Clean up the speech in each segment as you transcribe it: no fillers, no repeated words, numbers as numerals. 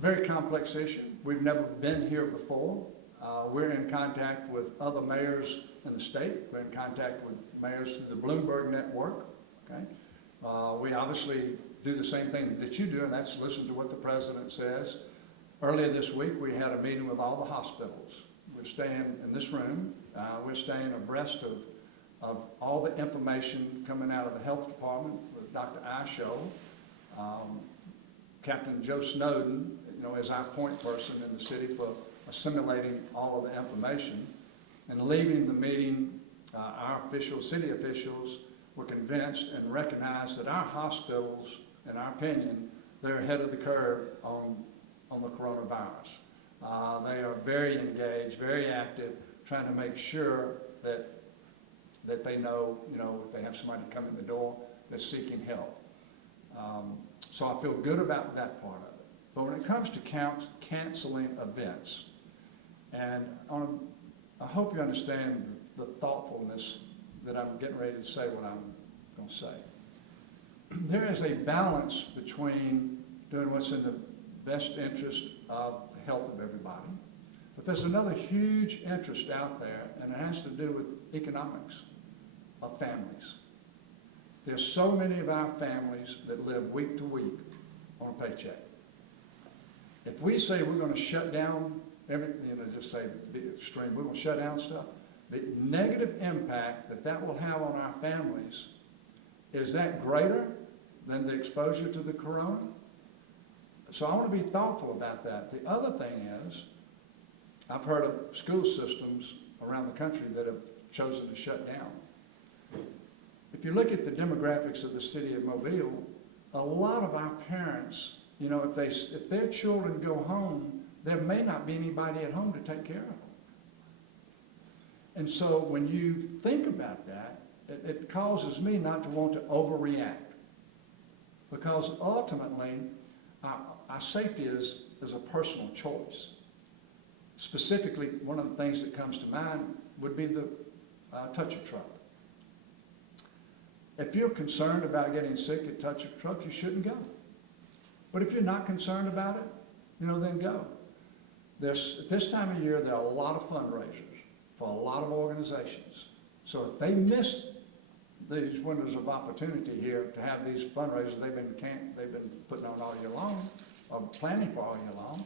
very complex issue. We've never been here before. We're in contact with other mayors in the state. We're in contact with mayors through the Bloomberg network. Okay? We obviously do the same thing that you do, and that's listen to what the president says. Earlier this week, we had a meeting with all the hospitals. We're staying in this room. We're staying abreast of all the information coming out of the health department with Dr. Isho. Captain Joe Snowden, is our point person in the city for assimilating all of the information. And leaving the meeting, our city officials were convinced and recognized that our hospitals, in our opinion, they're ahead of the curve on the coronavirus. They are very engaged, very active, trying to make sure that they know, if they have somebody come in the door that's seeking help. So I feel good about that part of it. But when it comes to canceling events, and I hope you understand the thoughtfulness that I'm getting ready to say what I'm going to say. There is a balance between doing what's in the best interest of the health of everybody, but there's another huge interest out there, and it has to do with economics of families. There's so many of our families that live week to week on a paycheck. If we say we're going to shut down everything, just say be extreme, we're going to shut down stuff, the negative impact that will have on our families, is that greater than the exposure to the corona? So I want to be thoughtful about that. The other thing is, I've heard of school systems around the country that have chosen to shut down. If you look at the demographics of the city of Mobile, a lot of our parents, if their children go home, there may not be anybody at home to take care of them. And so when you think about that, it causes me not to want to overreact. Because ultimately, our safety is a personal choice. Specifically, one of the things that comes to mind would be the touch-a truck. If you're concerned about getting sick at touch-a truck, you shouldn't go. But if you're not concerned about it, then go. At this time of year, there are a lot of fundraisers for a lot of organizations. So if they miss these windows of opportunity here to have these fundraisers they've been putting on all year long, or planning for all year long,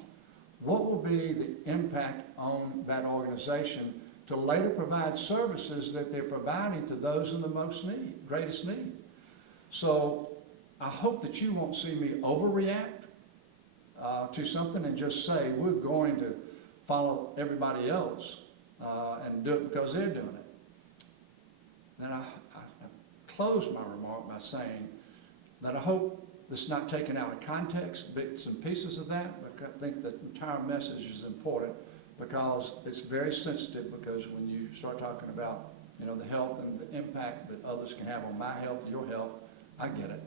what will be the impact on that organization to later provide services that they're providing to those in the greatest need? So I hope that you won't see me overreact to something and just say we're going to follow everybody else and do it because they're doing it. Then I close my remark by saying that I hope this is not taken out of context, bits and pieces of that, but I think the entire message is important because it's very sensitive, because when you start talking about the health and the impact that others can have on my health, your health, I get it.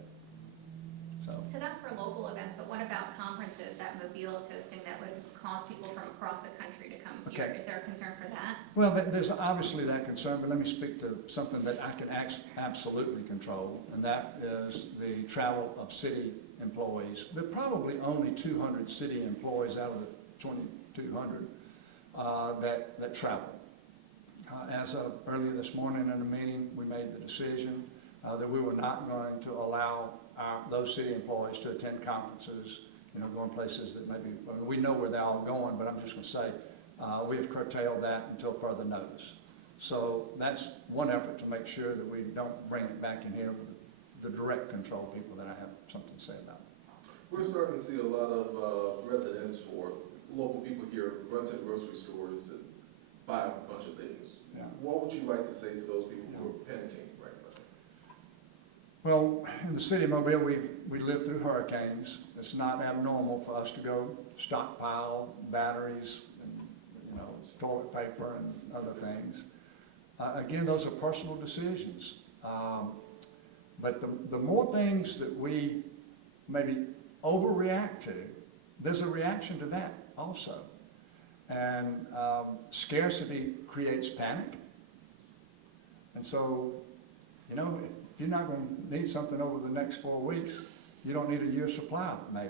So that's for local events, but what about conferences that Mobile is hosting that would cause people from across the country to come here? Okay. Is there a concern for that? Well, there's obviously that concern, but let me speak to something that I can absolutely control, and that is the travel of city employees. There are probably only 200 city employees out of the 2,200 that travel. As of earlier this morning in a meeting, we made the decision that we were not going to allow those city employees to attend conferences, going places that maybe, we know where they're all going, but I'm just going to say we have curtailed that until further notice. So that's one effort to make sure that we don't bring it back in here with the direct control people that I have something to say about. We're starting to see a lot of residents or local people here run to the grocery stores and buy a bunch of things. Yeah. What would you like to say to those people who are panicking right now? Well, in the city of Mobile, we live through hurricanes. It's not abnormal for us to go stockpile batteries and toilet paper and other things. Again, those are personal decisions. But the more things that we maybe overreact to, there's a reaction to that also. And scarcity creates panic. And so, if you're not going to need something over the next 4 weeks, you don't need a year's supply, maybe.